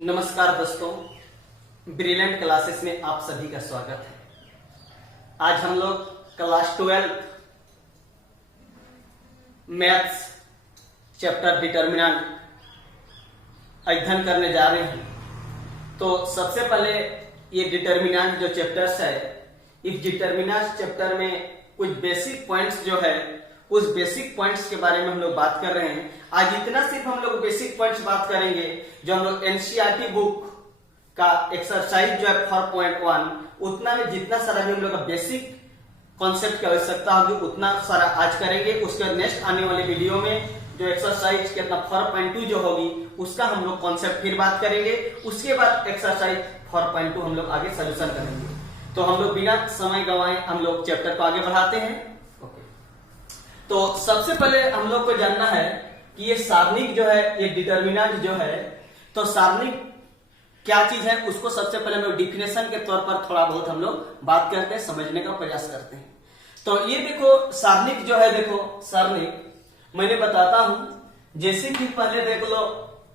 नमस्कार दोस्तों, brilliant classes में आप सभी का स्वागत है। आज हम लोग क्लास 12 मैथ्स चैप्टर डिटर्मिनेंट अध्ययन करने जा रहे हैं। तो सबसे पहले ये डिटर्मिनेंट जो चैप्टर्स है, इस डिटर्मिनेंट चैप्टर में कुछ बेसिक पॉइंट्स जो है उस बेसिक पॉइंट्स के बारे में हम लोग बात कर रहे हैं। आज इतना सिर्फ हम लोग बेसिक पॉइंट्स बात करेंगे जो हम लोग एनसीईआरटी बुक का एक्सरसाइज जो है 4.1 उतना में जितना सारा भी हम लोग का बेसिक कॉन्सेप्ट की आवश्यकता होगी उतना सारा आज करेंगे। उसके नेक्स्ट आने वाले वीडियो में जो एक्सरसाइज के 4.2 जो होगी उसका हम लोग कॉन्सेप्ट फिर बात करेंगे। उसके बाद एक्सरसाइज 4.2 हम लोग आगे सोल्यूशन करेंगे। तो हम लोग बिना समय गंवाए हम लोग चैप्टर को आगे बढ़ाते हैं। तो सबसे पहले हम लोग को जानना है कि ये सारणिक जो है, ये डिटर्मिनेंट जो है, तो सारणिक क्या चीज है उसको सबसे पहले हम लोग डिफिनेशन के तौर पर थोड़ा बहुत हम लोग बात करते हैं, समझने का प्रयास करते हैं। तो ये देखो सारणिक जो है, देखो सारणिक मैंने बताता हूं। जैसे कि पहले देख लो,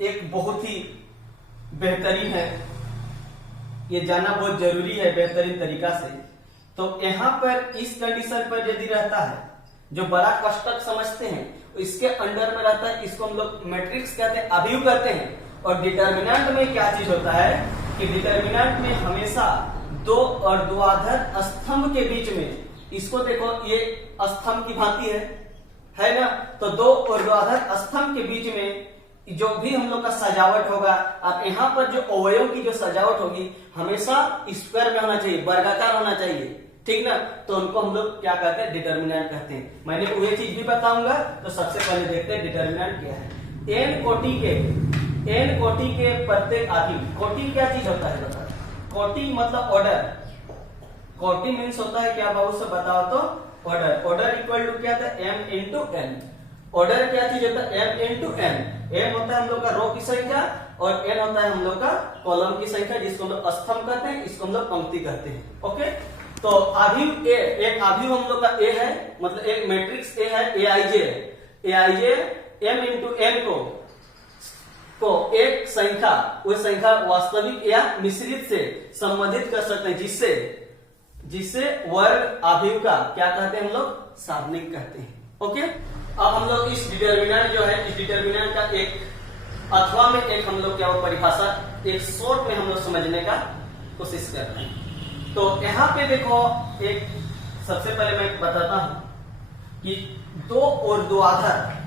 एक बहुत ही बेहतरीन है, ये जानना बहुत जरूरी है बेहतरीन तरीका से। तो यहां पर इस कंडीशन पर यदि रहता है, जो बड़ा कष्टक समझते हैं इसके अंडर में रहता है, इसको हम लोग मैट्रिक्स कहते हैं, अभिव्यक्ति कहते हैं। और डिटर्मिनेंट में क्या चीज होता है कि डिटर्मिनेंट में हमेशा दो और द्विआधार स्तंभ के बीच में, इसको देखो ये स्तंभ की भांति है ना। तो दो और द्विआधार स्तंभ के बीच में जो भी हम लोग का सजावट होगा, अब यहाँ पर जो अवयव की जो सजावट होगी हमेशा स्क्वायर में होना चाहिए, वर्गाकार होना चाहिए, ठीक ना। तो उनको हम लोग क्या कहते हैं, डिटर्मिनेंट कहते हैं। मैंने वही चीज भी बताऊंगा। तो सबसे पहले देखते हैं डिटर्मिनेंट क्या है। एन कोटि के प्रत्येक आदि, कोटि क्या चीज होता है बता। कोटि मतलब ऑर्डर, कोटि मीन्स होता है क्या बाबू से बताओ तो, ऑर्डर। ऑर्डर इक्वल टू क्या था, m इंटू एन। ऑर्डर क्या चीज होता है, m इंटू एन। m होता है हम लोग का रो की संख्या और n होता है हम लोग का कॉलम की संख्या, जिसको हम लोग स्तंभ कहते हैं, इसको हम लोग पंक्ति कहते हैं। ओके, तो अभिव्यक्ति एक अभिव्यक्ति हम लोग का ए है, मतलब एक मैट्रिक्स ए है, एआईजे m इंटू एन को एक संख्या, वो संख्या वास्तविक या मिश्रित से संबंधित कर सकते हैं, जिससे वर्ग अभिव्यक्ति का क्या कहते हैं हम लोग, सारणिक कहते हैं। ओके, अब हम लोग इस डिटर्मिनेंट जो है, इस डिटर्मिनेंट का एक अथवा में एक हम लोग क्या परिभाषा एक शॉर्ट में हम लोग समझने का कोशिश कर रहे हैं। तो यहां पे देखो, एक सबसे पहले मैं बताता हूं कि दो और द्विआधार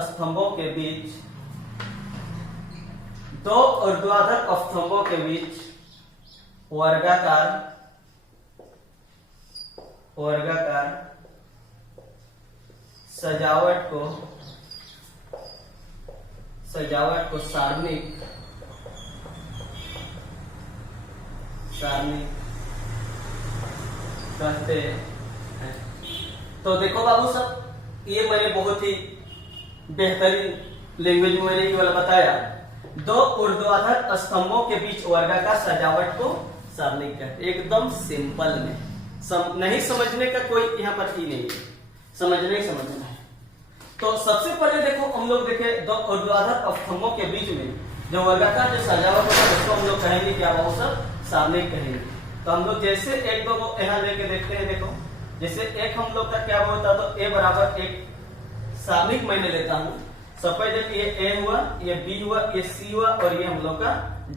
स्तंभों के बीच वर्गाकार सजावट को सारणिक कहते हैं। तो देखो बाबू सब, ये मैंने बहुत ही बेहतरीन लैंग्वेज में मैंने ये वाला बताया। दो ऊर्ध्वाधर स्तंभों के बीच वर्गाकार सजावट को सारणिक कहते हैं। एकदम सिंपल में नहीं समझने का कोई यहाँ पर ही नहीं है, समझना है। तो सबसे पहले देखो हम लोग देखे, दो ऊर्ध्वाधर स्तंभों के बीच में जो वर्गाकार जो सजावट होता है उसको हम लोग कहेंगे क्या बाबू सब, सारणिक कहेंगे। तो हम लोग जैसे एक दो को यहाँ लेके देखते हैं। देखो जैसे एक हम लोग का क्या होता है, तो a बराबर एक सारणिक मैंने लेता हूं। सपोज ये a हुआ, ये b हुआ, ये c हुआ और ये हम लोग का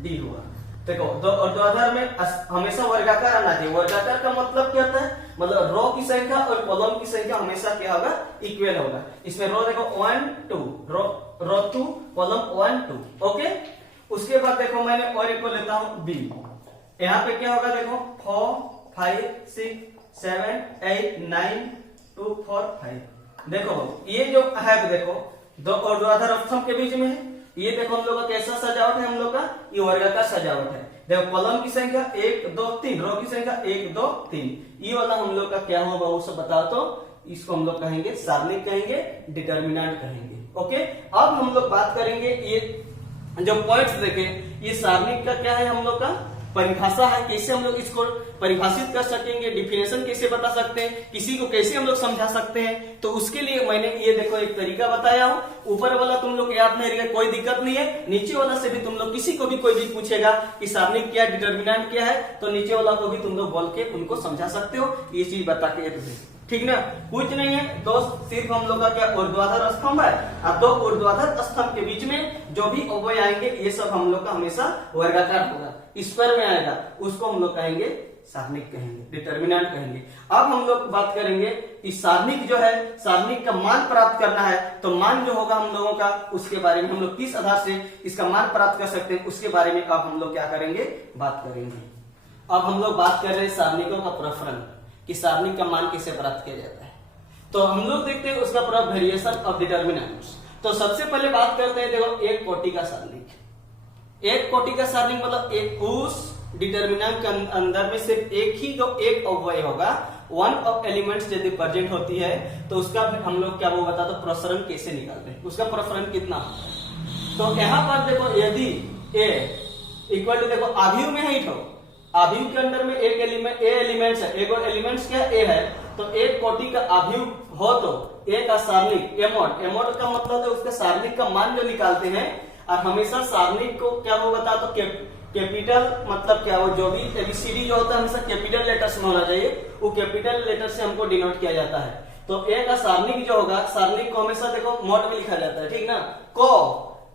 d हुआ। देखो दो और द्विआधार में हमेशा वर्गाकार आना चाहिए। वर्गाकार का मतलब क्या होता है, मतलब रो की संख्या और कॉलम की संख्या हमेशा क्या होगा, इक्वल होगा। इसमें रो देखो 1 2, रो 2, कॉलम 1 2। ओके, उसके बाद देखो मैंने और एक को लेता हूं b। यहाँ पे क्या होगा, देखो 4 5 6 7 8 9 2 4 5। देखो ये जो है, देखो दो और द्विआधार स्तंभ के बीच में है। ये देखो हम लोग का कैसा सजावट है, हम लोग का ये वर्गाकार सजावट है। देखो कॉलम की संख्या 1 2 3, रो की संख्या 1 2 3। ये वाला हम लोग का क्या हुआ बाबू सब बताओ तो, इसको हम लोग कहेंगे सारणिक कहेंगे, डिटर्मिनेंट कहेंगे। ओके, अब हम लोग बात करेंगे ये जो पॉइंट्स देखें, ये सारणिक का क्या है हम लोग का परिभाषा है, कैसे हम लोग इसको परिभाषित कर सकेंगे, डिफिनेशन कैसे बता सकते हैं, किसी को कैसे हम लोग समझा सकते हैं। तो उसके लिए मैंने ये देखो एक तरीका बताया हूं। ऊपर वाला तुम लोग याद नहीं रहेगा कोई दिक्कत नहीं है, नीचे वाला से भी तुम लोग किसी को भी कोई भी पूछेगा कि सारणिक क्या, डिटर्मिनेंट क्या है, तो नीचे वाला को भी तुम लोग बोल के उनको समझा सकते हो, ये चीज बता के तुम्हें, ठीक ना। कुछ नहीं है दोस्त, सिर्फ हम लोग का क्या ऊर्ध्वाधर स्तंभ है और दो ऊर्ध्वाधर स्तंभ के बीच में जो भी अवयव आएंगे ये सब हम लोग का हमेशा वर्गाकार होगा, स्क्वायर में आएगा, उसको हम लोग कहेंगे सारणिक कहेंगे, डिटर्मिनेंट कहेंगे। अब हम लोग बात करेंगे कि सारणिक जो है, सारणिक का मान प्राप्त करना है, तो मान जो होगा हम लोगों का उसके बारे में हम लोग किस आधार से इसका मान प्राप्त कर सकते हैं उसके बारे में अब हम लोग क्या करेंगे, बात करेंगे। अब हम लोग बात कर रहे हैं सारणिकों का प्रसरण कि सारणिक का मान कैसे प्राप्त किया जाता है। तो हम लोग देखते हैं उसका पूरा वेरिएशन ऑफ डिटर्मिनेंट्स। तो सबसे पहले बात करते हैं, देखो एक कोटि का सारणिक। एक कोटि का सारणिक मतलब एक उस डिटर्मिनेंट के अंदर में सिर्फ एक ही जो एक अवयव होगा, वन ऑफ एलिमेंट्स यदि प्रेजेंट होती है तो उसका हम लोग क्या वो बता दो प्रसरण कैसे निकालते हैं, उसका प्रसरण कितना। तो यहाँ पर देखो यदि ए इक्वल टू, देखो आव्यूह में है ही, आव्यूह के अंदर में एक एलिमेंट, ए एलिमेंट्स है, एक और एलिमेंट्स क्या ए है, तो एक कोटि का आव्यूह हो तो ए का सारणिक एमोड, एमोड का मतलब है उसके सारणिक का मान जो निकालते हैं। और हमेशा सारणिक को क्या वो बता तो कैपिटल मतलब क्या, वो जो भी एबीसीडी जो होता है हमेशा कैपिटल लेटर्स में होना चाहिए, वो कैपिटल लेटर से हमको डिनोट किया जाता है। तो ए का सारणिक जो होगा, सारणिक को हमेशा देखो मोड में लिखा जाता है, ठीक ना, को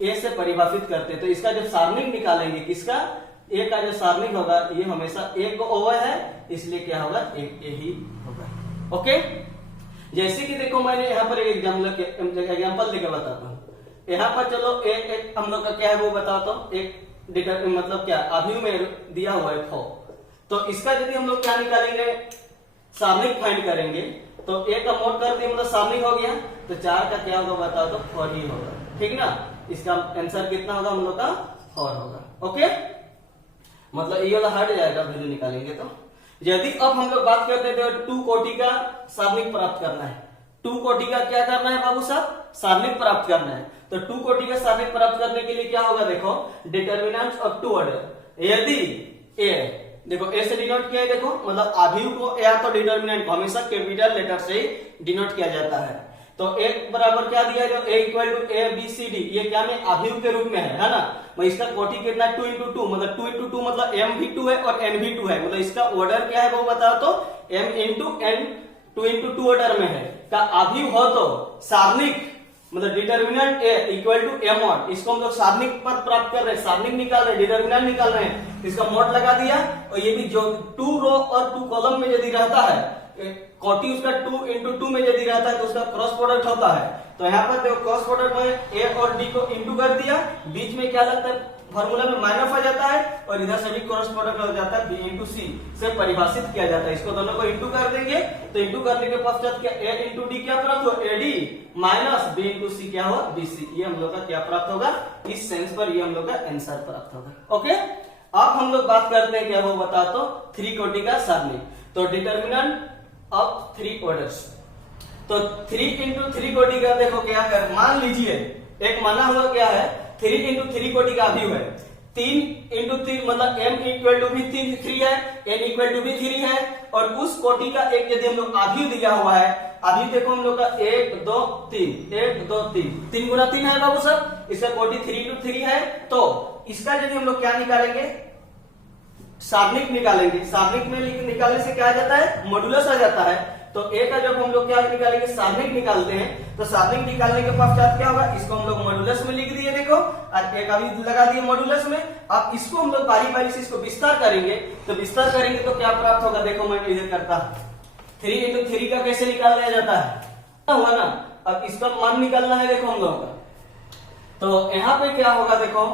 ए से परिभाषित करते हैं। तो इसका जब सारणिक निकालेंगे, किसका, ए का जो सारणिक होगा ये हमेशा एक ओवर है, इसलिए क्या होगा, एक ए ही होगा। ओके, जैसे कि देखो मैंने यहाँ पर एक एग्जाम्पल देकर बताता हूँ। यहाँ पर चलो एक हम लोग का क्या है वो बताता हूँ, एक मतलब क्या आव्यूह में दिया हुआ है फो, तो इसका यदि हम लोग क्या निकालेंगे, सारणिक फाइंड करेंगे, तो ए का मोड कर दिया मतलब सारणिक हो गया, तो 4 का क्या होगा बताओ तो 4 ही होगा, ठीक ना। इसका आंसर कितना होगा हम लोग का 4 होगा। ओके, मतलब ये वाला हट जाएगा वैल्यू निकालेंगे तो। यदि अब हम लोग बात करते हैं तो 2 कोटि का सारणिक प्राप्त करना है, 2 कोटि का क्या करना है बाबू साहब, सारणिक प्राप्त करना है। तो 2 कोटि का सारणिक प्राप्त करने के लिए क्या होगा, देखो डिटर्मिनेंट्स ऑफ 2 ऑर्डर। यदि ए, देखो ए से डिनोट किया है, देखो मतलब आव्यूह को या तो डिटर्मिनेंट को हमेशा कैपिटल लेटर से ही डिनोट किया जाता है। तो एक बराबर क्या दिया है, A equal to A B C D, ये क्या में आव्यूह के रूप में है ना। इसका कोटि कितना 2 into 2, मतलब 2 into 2 मतलब m भी 2 है और n भी 2 है, मतलब इसका ऑर्डर क्या है वो बताओ तो m into n 2 into 2 order में है। का आव्यूह हो तो सारणिक मतलब determinant A equal to M mod, इसको हम लोग सारणिक पर प्राप्त कर रहे हैं, सारणिक निकाल रहे हैं, डिटर्मिनेंट निकाल रहे हैं, इसका मोड लगा दिया। और ये भी जो 2 रो और 2 कॉलम में यदि रहता है, कोटि उसका 2 into 2 में यदि रहता है तो उसका क्रॉस प्रोडक्ट होता है। तो यहाँ पर देखो क्रॉस प्रोडक्ट में ए और डी को इंटू कर दिया, बीच में क्या लगता है फॉर्मूला में माइनस आ जाता है और इधर से भी क्रॉस प्रोडक्ट हो जाता है, बी इंटू सी से परिभाषित किया जाता है। इसको दोनों को इंटू कर देंगे तो इंटू करने के पश्चात क्या ए इंटू डी क्या प्राप्त हो, एडी माइनस बी इंटू सी क्या हो, बीसी। ये हम लोग का क्या प्राप्त होगा, इस सेंस पर ये हम लोग का आंसर प्राप्त होगा। ओके, अब हम लोग बात करते हैं क्या वो बता तो 3 कोटि का सारणिक। तो डिटर्मिनेंट ऑफ 3 ऑर्डर्स, तो 3 into 3 कोटि का देखो क्या कर, मान लीजिए एक माना हुआ क्या है 3 into 3 कोटि का आव्यूह है, 3 into 3 मतलब m इक्वल टू भी 3 है, n इक्वल टू भी 3 है, और उस कोटि का एक यदि हम लोग आव्यूह दिया हुआ है, आव्यूह देखो हम लोग का 1 2 3 1 2 3 3 गुना 3 है बाबू साहब, इसका कोटि 3 into 3 है। तो इसका यदि हम लोग क्या निकालेंगे, सारणिक निकालेंगे। सारणिक में निकालने से क्या आ जाता है, मॉडुलस आ जाता है। तो ए का जब हम लोग क्या निकालेंगे, सारणिक निकालते हैं, तो सारणिक निकालने के पश्चात क्या होगा, इसको हम लोग मॉडुलस में लिख दिए, देखो और ए का भी लगा दिए मॉडुलस में। अब इसको हम लोग बारी बारी से इसको विस्तार करेंगे, तो विस्तार करेंगे तो क्या प्राप्त होगा, देखो मैं इधर करता 3 into 3 का कैसे निकाला जाता है हुआ ना। अब इसका मान निकालना है देखो हम लोगों का, तो यहाँ पे क्या होगा देखो,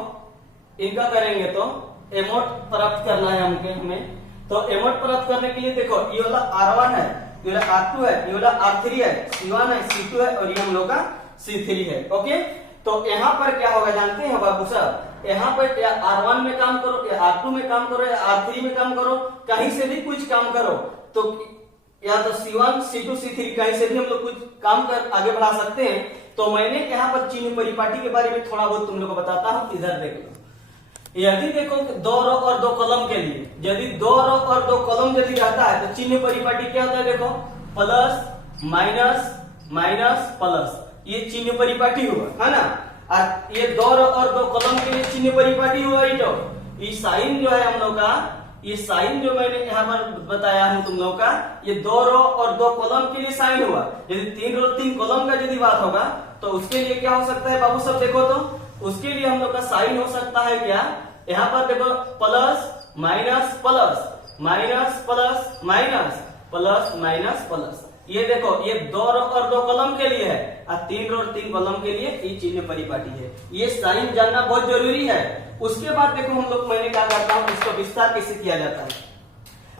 इनका करेंगे तो एमोट प्राप्त करना है हमें। तो एमोट प्राप्त करने के लिए देखो ये वाला R1 है, ये वाला R2 है, ये वाला R3 है, C1 है, C2 है और ये हम लोग का C3 है। ओके, तो यहाँ पर क्या होगा जानते हैं बाबू साहब, यहाँ पर या R1 में काम करो या R2 में काम करो या R3 में काम करो, कहीं से भी कुछ काम करो, तो या तो C1 C2 C3 कहीं से भी हम लोग कुछ काम कर आगे बढ़ा सकते हैं। तो मैंने यहाँ पर चिन्ह परिपाटी के बारे में थोड़ा बहुत तुम लोग को बताता हूँ। इधर देख लो, यदि देखो 2 रो और 2 कॉलम के लिए, यदि 2 रो और 2 कॉलम यदि रहता है तो चिन्ह परिपाटी क्या होता है, देखो प्लस माइनस माइनस प्लस, ये चिन्ह परिपाटी हुआ है ना। और ये 2 रो और 2 कॉलम के लिए चिन्ह परिपाटी हुआ। ये साइन जो है हम लोग का, ये साइन जो मैंने यहाँ पर बताया हूं तुम लोग का, ये 2 रो और 2 कॉलम के लिए साइन हुआ। यदि 3 रो 3 कॉलम का यदि बात होगा तो उसके लिए क्या हो सकता है बाबू सब देखो, तो उसके लिए हम लोग का साइन हो सकता है क्या, यहाँ पर देखो plus minus plus minus plus minus plus minus plus. ये देखो ये 2 रो और 2 कॉलम के लिए है और 3 रो और 3 कॉलम के लिए ये चिन्ह परिपाटी है। ये साइन जानना बहुत जरूरी है। उसके बाद देखो हम लोग, मैंने क्या करता हूँ, इसका विस्तार कैसे किया जाता है।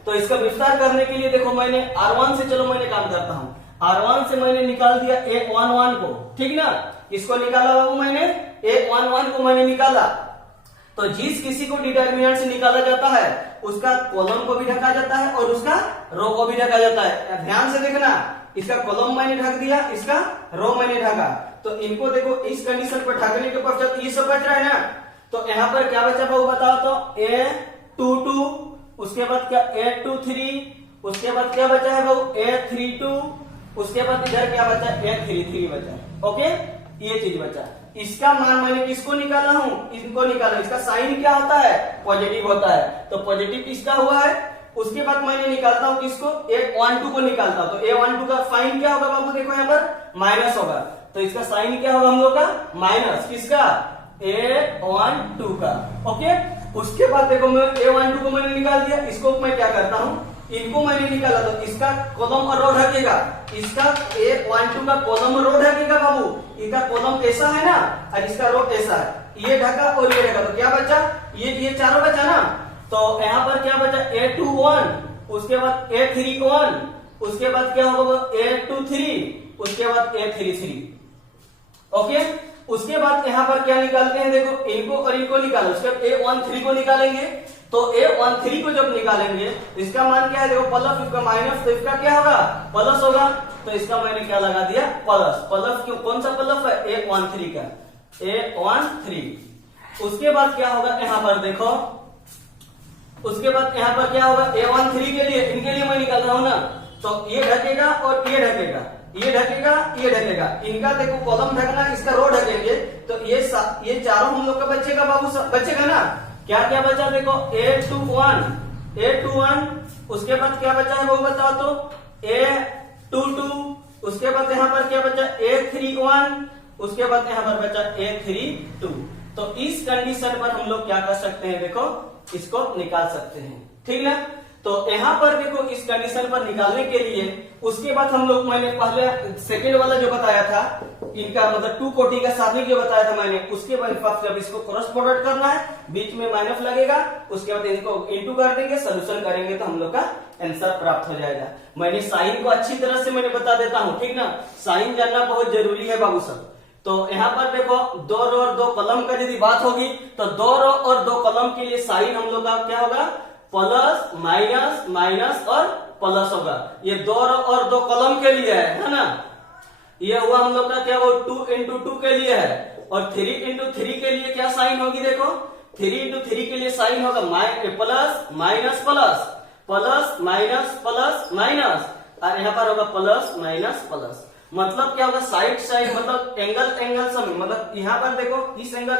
तो इसका विस्तार करने के लिए देखो मैंने R1 से, चलो मैंने काम करता हूँ। R1 से मैंने निकाल दिया A11 को, ठीक ना। इसको निकाला बाबू मैंने, A11 को मैंने निकाला। तो जिस किसी को डिटर्मिनेंट से निकाला जाता है उसका कॉलम को भी ढका जाता है और उसका रो को भी ढका जाता है। ध्यान से देखना, इसका कॉलम मैंने ढक दिया, इसका रो मैंने ढका। तो इनको देखो इस कंडीशन पर ढकने के पश्चात ये सब बच रहा है ना। तो यहाँ पर क्या बचा बाबू बताओ तो, A22, उसके बाद क्या A23, उसके बाद क्या बचा है बाबू A32, उसके बाद इधर क्या बचा A33 बचा। ओके, ये चीज बचा। इसका मान मैंने किसको निकाला हूं, इनको निकाला। इसका साइन क्या होता है, पॉजिटिव होता है, तो पॉजिटिव इसका हुआ है। उसके बाद मैंने निकालता हूं किसको, A12 को निकालता हूं। तो A12 का साइन क्या होगा बाबू, देखो यहाँ पर माइनस होगा। तो इसका साइन क्या होगा हम लोग का, माइनस किसका, A12 का। ओके, उसके बाद देखो मैं A12 को मैंने निकाल दिया। इसको मैं क्या करता हूँ, इनको मैंने निकाला तो इसका कॉलम और रो ढकेगा, इसका A12 का कॉलम और रो ढकेगा बाबू। इसका कॉलम ऐसा है ना और इसका रो ऐसा है, ये ढका और ये ढका। तो क्या बचा, ये चारों बचा ना। तो यहाँ पर क्या बचा A21, उसके बाद A31, उसके बाद क्या होगा A23, उसके बाद A33। ओके, उसके बाद यहाँ पर क्या निकालते हैं, देखो इनको और इनको निकालो। उसके बाद A13 को निकालेंगे। तो A13 को जब निकालेंगे इसका मान क्या है, देखो प्लस, इसका माइनस, तो इसका क्या होगा, प्लस होगा। तो इसका मैंने क्या लगा दिया, प्लस। प्लस क्यों, कौन सा प्लस है, A13 का, A13। उसके बाद क्या होगा यहाँ पर देखो, उसके बाद यहाँ पर क्या होगा A13 के लिए, इनके लिए मैं निकाल रहा हूं ना। तो ये ढकेगा और ये ढकेगा, ये ढकेगा, ये ढकेगा। इनका देखो कॉलम ढकना, इसका रो ढकेंगे। तो ये चारों हम लोग का बचेगा बाबू, बचेगा ना। क्या क्या बचा देखो A21, उसके बाद क्या बचा है वो बताओ तो A22, उसके बाद यहाँ पर क्या बचा A31, उसके बाद यहाँ पर बचा A32। तो इस कंडीशन पर हम लोग क्या कर सकते हैं, देखो इसको निकाल सकते हैं, ठीक ना। तो यहाँ पर देखो इस कंडीशन पर निकालने के लिए, उसके बाद हम लोग, मैंने पहले सेकेंड वाला जो बताया था, इनका मतलब 2 कोटि का सारणी जो बताया था मैंने, उसके बाद जब इसको क्रॉस प्रोडक्ट करना है, बीच में माइनस लगेगा, उसके बाद इनको इंटू कर देंगे, सोल्यूशन करेंगे तो हम लोग का आंसर प्राप्त हो जाएगा। मैंने साइन को अच्छी तरह से मैंने बता देता हूँ, ठीक ना। साइन जानना बहुत जरूरी है बाबू सब। तो यहाँ पर देखो 2 रो और 2 कॉलम का यदि बात होगी तो 2 रो और 2 कॉलम के लिए साइन हम लोग का क्या होगा, प्लस माइनस माइनस और प्लस होगा। ये 2 रो और 2 कॉलम के लिए है ना। ये हुआ हम लोग का क्या, वो 2 into 2 के लिए है। और 3 into 3 के लिए क्या साइन होगी, देखो 3 into 3 के लिए साइन होगा plus minus plus, plus minus plus minus, और यहाँ पर होगा प्लस माइनस प्लस। मतलब क्या होगा, साइड साइड मतलब एंगल सब में, मतलब यहाँ पर देखो इस एंगल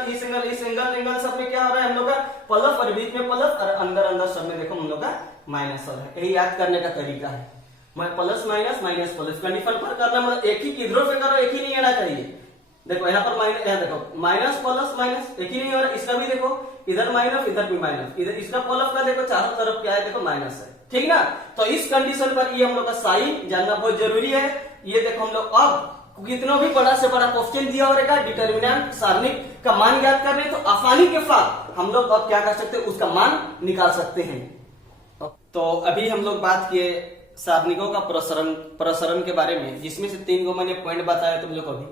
सब में क्या हो रहा है हम लोग का प्लस, और बीच में प्लस, और अंदर सब में देखो हम लोग का माइनस हो रहा है। यही याद करने का तरीका है। मैं plus minus minus plus condition पर करना, मतलब एक ही किधरों से करो, एक ही नहीं आना चाहिए। देखो यहाँ पर माइनस, यहाँ देखो माइनस प्लस माइनस एक ही नहीं हो रहा। इसका भी देखो इधर माइनस, इधर भी माइनस, इधर इसका प्लस का देखो चारों तरफ क्या है, देखो माइनस है, ठीक ना। तो इस कंडीशन पर ये हम लोग का साइन जानना बहुत जरूरी है। ये देखो हम लोग अब कितना भी बड़ा से बड़ा क्वेश्चन दिया होगा, डिटर्मिनेंट सारणिक का मान ज्ञात करने, तो आसानी के साथ हम लोग अब क्या कर सकते हैं, उसका मान निकाल सकते हैं। तो अभी हम लोग बात किए सारणिकों का प्रसरण के बारे में, जिसमें से 3 को मैंने पॉइंट बताया तुम लोग अभी।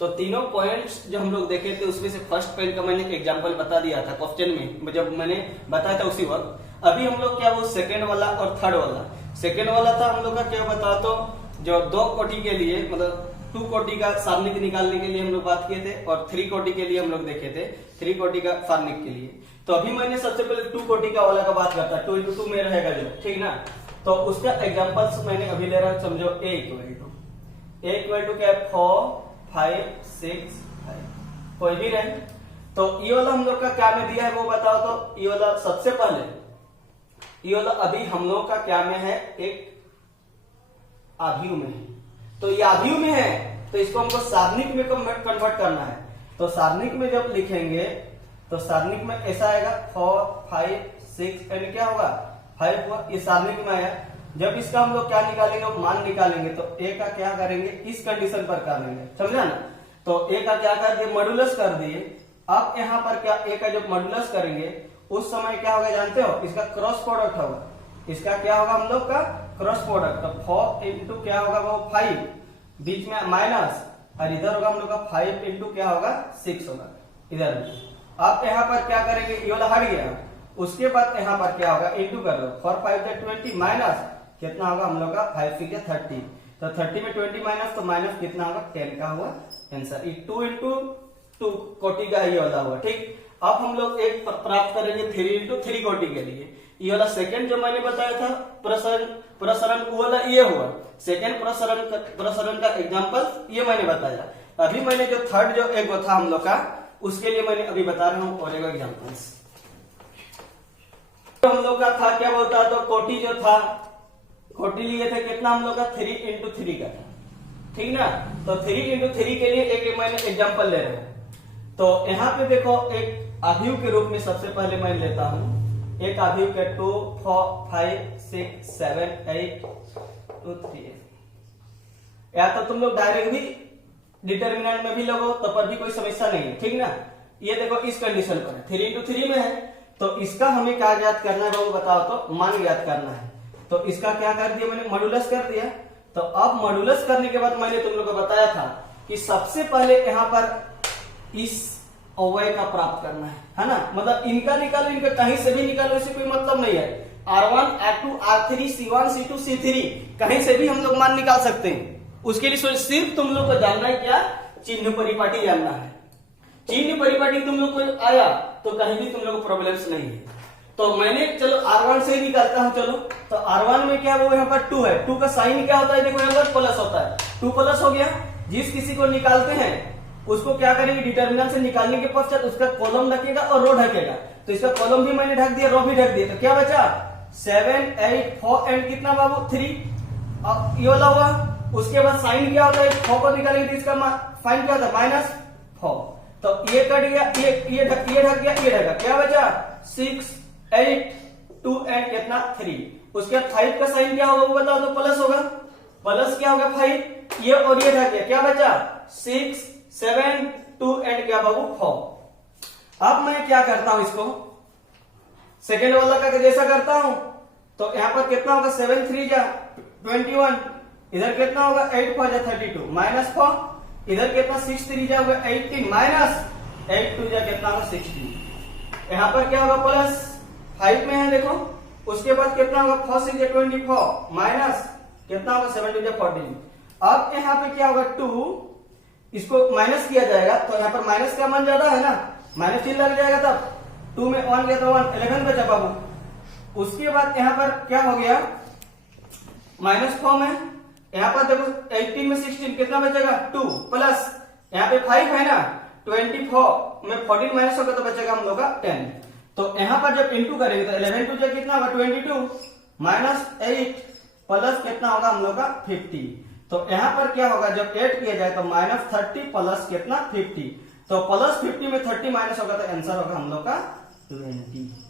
तो तीनों पॉइंट्स जो हम लोग देखे थे उसमें से फर्स्ट पॉइंट का मैंने एग्जांपल बता दिया था क्वेश्चन में, जब मैंने बताया था उसी वक्त। अभी हम लोग क्या वो सेकंड वाला और थर्ड वाला, सेकेंड वाला था हम लोग का क्या बता, तो जो 2 कोटि के लिए मतलब 2 कोटि का सारणिक निकालने के लिए हम लोग बात किए थे, और 3 कोटि के लिए हम लोग देखे थे 3 कोटि का सारणिक के लिए। तो अभी मैंने सबसे पहले 2 कोटि का वाला का बात करता, 2 into 2 में रहेगा जो, ठीक ना। तो उसका एग्जांपल्स मैंने अभी ले रहा हूं, समझो a इक्वल टू क्या, 4 5 6 5 कोई भी रहे। तो ये वाला हम लोग का क्या में दिया है वो बताओ। तो ये वाला सबसे पहले, ये वाला अभी हम लोग का क्या में है, एक आव्यूह में है। तो ये आव्यूह में है तो इसको हमको सारणिक में कन्वर्ट करना है। तो सारणिक में जब लिखेंगे तो सारणिक में ऐसा आएगा 4 5 6 एंड क्या होगा 5 हुआ, ये सारणिक में आया। जब इसका हम लोग क्या निकालेंगे, मान निकालेंगे, तो a का क्या करेंगे, इस कंडीशन पर करेंगे, समझा ना। तो a का क्या कर दिए, मॉड्यूलस कर दिए। अब यहाँ पर क्या a का जब मॉड्यूलस करेंगे उस समय क्या होगा जानते हो, इसका क्रॉस प्रोडक्ट होगा। इसका क्या होगा हम लोग का क्रॉस प्रोडक्ट। तो 4 इंटू क्या होगा वो 5, बीच में माइनस, और इधर होगा हम लोग का 5 इंटू क्या होगा 6 होगा इधर। अब यहाँ पर क्या करेंगे, ये वाला हट गया। उसके बाद यहाँ पर क्या होगा, इंटू कर दो, 4 5 20 माइनस कितना होगा हम लोग का 5 6 30। तो 30 में 20 माइनस, तो माइनस कितना होगा 10 का हुआ आंसर। 2 इंटू 2 कोटि का ये वाला हुआ, ठीक। अब हम लोग एक प्राप्त करेंगे 3 इंटू 3 कोटि के लिए। ये वाला सेकंड जो मैंने बताया था प्रसरण वो वाला ये हुआ। सेकंड प्रसरण का एग्जांपल ये मैंने बताया। अभी मैंने जो थर्ड जो एक था हम लोग का, उसके लिए मैंने अभी बता रहा हूं और एक एग्जांपल्स। तो हम लोग का था क्या बोलता, तो कोटि जो था, कोटि लिए थे कितना हम लोग का 3 इंटू 3 का था, ठीक ना। तो 3 इंटू 3 के लिए एक मैंने एग्जांपल ले रहा हूं। तो यहाँ पे देखो एक आव्यूह के रूप में सबसे पहले मैं लेता हूं एक आव्यूह के 2 4 5 6 7 8 2 3। या तो तुम लोग डायरेक्ट भी डिटर्मिनेंट में भी लगो तो पर भी कोई समस्या नहीं है, ठीक ना। ये देखो इस कंडीशन पर 3 इंटू 3 में है, तो इसका हमें क्या ज्ञात करना है वो बताओ, तो मान ज्ञात करना है। तो इसका क्या कर दिया मैंने, मॉड्यूलस कर दिया। तो अब मॉड्यूलस करने के बाद मैंने तुम लोग को बताया था कि सबसे पहले यहाँ पर इस अवयव का प्राप्त करना है ना। मतलब इनका निकालो, इनका कहीं से भी निकालो, इससे कोई मतलब नहीं है। R1 R2 R3 C1 C2 C3 कहीं से भी हम लोग मान निकाल सकते हैं। उसके लिए सिर्फ तुम लोग को जानना है क्या, चिन्ह परिपाटी जानना है। चिन्ह परिपाटी तुम लोग को आया तो कहीं भी तुम लोग को प्रॉब्लम्स नहीं है। तो मैंने चलो R1 से ही निकालता हूं। चलो तो R1 में क्या वो यहाँ पर 2 है, 2 का साइन क्या होता है, देखो यहाँ पर प्लस होता है, 2 प्लस हो गया। जिस किसी को निकालते हैं उसको क्या करेंगे, डिटर्मिनेंट से निकालने के पश्चात उसका कॉलम ढकेगा और रो ढकेगा। तो इसका कॉलम भी मैंने ढक दिया, रो भी ढक दिया। तो क्या बचा 7 8 4 एंड कितना बाबू 3, ये वाला हुआ। उसके बाद साइन क्या होता है, 4 को निकालेंगे तो इसका साइन क्या होता है -4। तो ये कट गया, ये ढक गया, ये ढका, क्या बचा 6 8 2 एंड कितना 3। उसके बाद 5 का साइन क्या होगा वो बताओ, तो प्लस होगा। प्लस क्या होगा 5, ये और ये ढक गया, क्या बचा 6 7 2 एंड क्या बाबू 4। अब मैं क्या करता हूं, इसको सेकेंड वाला का जैसा करता हूं। तो यहां पर कितना होगा 7 3 जा 21, इधर कितना होगा 8 4 जा 32 -4, इधर कितना 6 3 जा होगा 18 माइनस 8 2 जा कितना होगा 16। यहां पर क्या होगा प्लस 5 में है देखो। उसके बाद कितना होगा 4 6 जा 24 माइनस कितना होगा 7 2 जा 14। अब यहां पे क्या होगा 2, इसको माइनस किया जाएगा तो यहाँ पर माइनस का मान ज्यादा है ना, माइनस चिन्ह लग जाएगा। तब 2 में 1 गया तो 1 11 बचा बाबू। उसके बाद यहाँ पर क्या हो गया -4 में, यहाँ पर देखो 18 में 16 कितना बचेगा 2 प्लस यहाँ पे 5 है ना, 24 में 14 माइनस होगा तो बचेगा हम लोग का 10। तो यहाँ पर जब इंटू करेंगे तो 11 2 कितना होगा 22 -8 प्लस कितना होगा हम लोग का 50। तो यहाँ पर क्या होगा जब ऐड किया जाए तो -30 प्लस कितना 50। तो प्लस 50 में 30 माइनस होगा तो आंसर होगा हम लोग का 20।